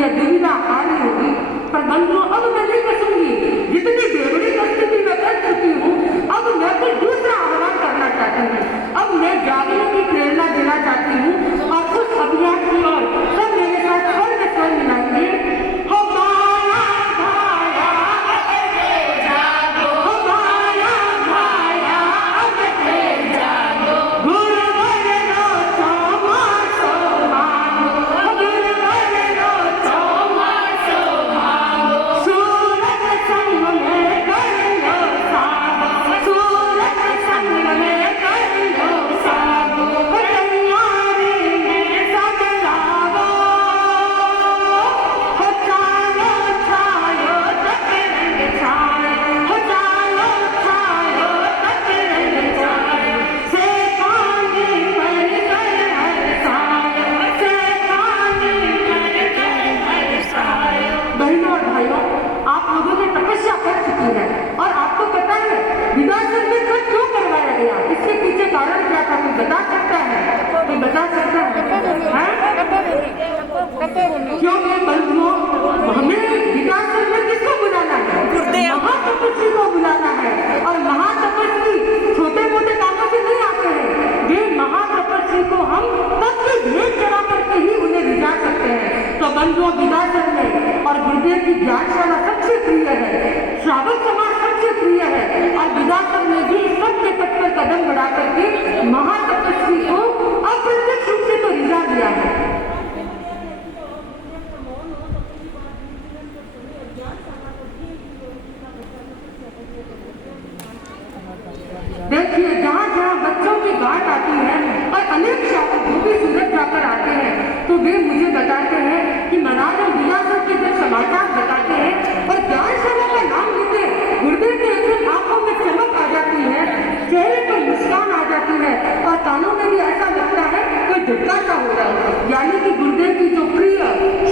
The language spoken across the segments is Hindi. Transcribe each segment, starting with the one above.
यह दुविधा आ रही होगी, पर बंधुओं अब मैं नहीं कसूंगी। जितनी बेवड़ी स्थिति में कर चुकी हूँ, अब मैं कोई दूसरा आह्वान करना चाहती हूँ। अब मैं जागने की प्रेरणा देना चाहती हूँ और उस अभियान की ओर सब मेरे साथ स्वर में स्वर मिलाएंगे। हो माया माया जागो, हो माया माया जागो, गुरु बरनो चोमा सोमागो, गुरु बरनो चोमा सोमागो, सूरत संग में कर लो सागो, सूरत संग में कर लो सागो, तैयारी में सब लागो, हो चालो छायो तक रंग छाए, हो चालो छायो तक रंग छाए, से पानी पर कर हर साए, से पानी पर कर हर साए। बहनों और भाइयों, आप लोगों ने तपस्या कर चुकी है और आपको पता है विदासन में खत क्यों करवाया गया, इसके पीछे कारण क्या था, कोई बता सकता है? कोई बता सकता है? क्योंकि बंधुओं, हमें विदासन में किसको बुलाना है? महातपस्वी को बुलाना है। और महातपस्वी छोटे मोटे कामों से नहीं आते हैं, वे महातपस्वी को हम तत्व भेद चढ़ा करके ही उन्हें विदा सकते हैं। तो बंधुओं, विदासन में और गुरुदेव की ज्ञानशाला सबसे प्रिय है, श्रावक समाज सबसे प्रिय है, और विदासन में भी सबके पथ पर कदम बढ़ा करके महातपस्वी को अप्रत्यक्ष रूप से तो रिझा दिया है। देखिए, जहाँ जहाँ बच्चों की बात आती है और अनेक शासक जो भी सूरत जाकर आते हैं, तो वे मुझे बताते हैं कि महाराज हम विदासन के जब समाचार बताते हैं और ज्ञानशाला का नाम लेते हैं, गुरुदेव के एकदम आंखों में चमक आ जाती है, चेहरे पर मुस्कान आ जाती है और कानों में भी ऐसा लगता है कोई झटका सा हो रहा है। यानी कि गुरुदेव की जो प्रिय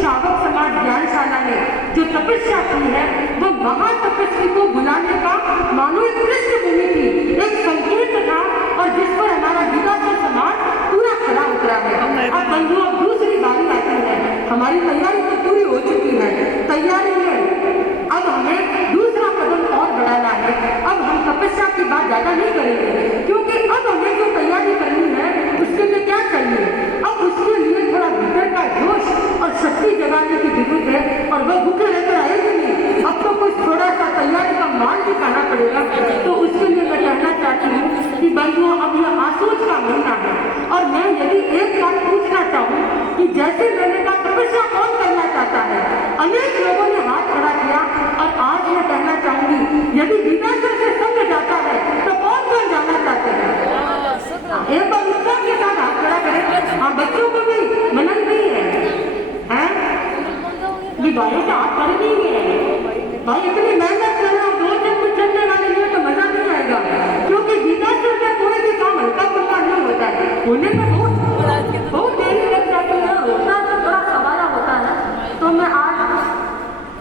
श्रावक समाज ज्ञानशाला ने जो तपस्या की है, वो महातपस्वी को बुलाने का मानो एक पृष्ठभूमि थी, एक संकेत था, और जिस पर हमारा विदासन समाज पूरा खरा उतरा है। अब बंधुओं, अब दूसरी बारी आती है, हमारी तैयारी तो पूरी हो चुकी है, तैयारी में अब हमें दूसरा कदम और बढ़ाना है। अब हम तपस्या की बात ज्यादा नहीं करेंगे, क्योंकि अब हमें जो तैयारी करनी है उसके लिए क्या चाहिए, अब उसके लिए थोड़ा भीतर का जोश और शक्ति जगाने की जरूरत है, और वह भूखे रहकर आएगी नहीं, अब तो कुछ थोड़ा सा तैयारी का मान भी करना पड़ेगा। तो उसके लिए मैं कहना चाहती हूँ कि बंधुओं, अब यह आसोच का महीना है, और मैं यदि एक बात पूछना चाहूँ कि जैसे मैंने कहा तपस्या कौन करना चाहता है, अनेक लोगों ने हाथ खड़ा किया, और आज मैं कहना चाहूंगी यदि विदासन से संग जाता है तो कौन कौन जाना चाहते हैं? एक बार उत्साह के साथ हाथ खड़ा करें। हाँ, बच्चों को भी मनन नहीं है, भाइयों से हाथ खड़े नहीं है, भाई इतनी मेहनत कर रहे हो, 2 दिन कुछ चलने वाले लिए तो मजा नहीं आएगा, क्योंकि विदासन में कोई भी काम हल्का फुल्का नहीं होता है, होने में बहुत देरी लग जाती है, होता तो बड़ा सवाल होता है। तो मैं आज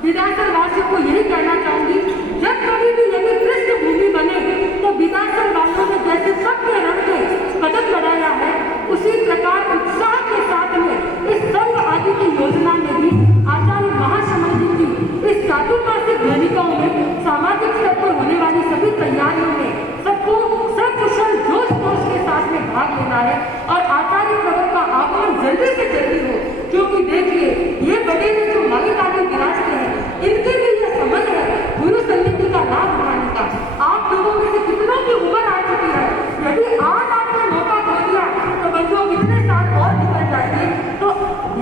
विदासन वासियों को यही कहना चाहूंगी, जब कभी भी यदि पृष्ठभूमि बने तो विदासन वासियों ने जैसे सबके रंग में कदम बढ़ाया है, उसी प्रकार उत्साह के साथ में इस संघ आदि की योजना में भी आचार्य महाशमन जी की इस चातुर्मासिक भूमिकाओं में सामाजिक स्तर पर होने वाली सभी तैयारियों में सबको सकुशल जोश जोश के साथ में भाग लेना है, और आचार्य प्रवर का आगमन जल्दी से जल्दी हो, क्योंकि देखिए ये बड़े जो मालिकाली विरासते हैं, इनके लिए यह समय है गुरु सन्निधि का लाभ उठाने का। आप लोगों में से कितनों की उम्र आ चुकी है, यदि आज आपने मौका खो दिया तो बच्चों कितने साल और निकल जाएंगे। तो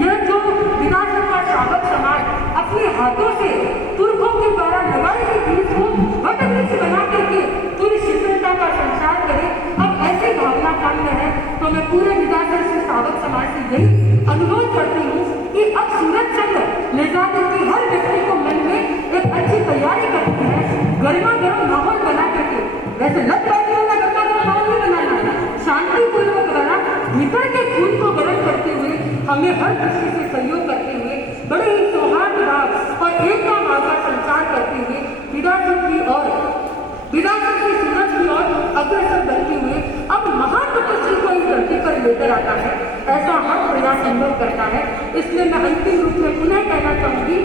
यह जो विदासन का श्रावक समाज अपने हाथों से तुर्कों के द्वारा लगाई गई बीज को वटवृक्ष बना करके पूरी शीतलता का संचार करे, अब ऐसी भावना काम में है। तो मैं पूरे विदासन से श्रावक समाज से यही अनुरोध करती हूँ कि अब सूरत चंद्र ले जाने की हर व्यक्ति को मन में एक अच्छी तैयारी करनी है, गर्मा गर्म माहौल बना करके, वैसे लग पाती होगा गर्मा गर्म माहौल नहीं बनाना है, शांतिपूर्वक बना, भीतर के खून को गर्म करते हुए, हमें हर दृष्टि से सहयोग करते हुए, बड़े ही सौहार्द भाव और एकता भाव का संचार करते हुए विदासन की ओर, विदासन की सूरज की ओर अग्रसर बनते हुए अब महातपस्वी को इस धरती पर लेकर आता है, ऐसा हर प्रयास संभव करता है। इसलिए मैं अंतिम रूप में पुनः कहना चाहूंगी,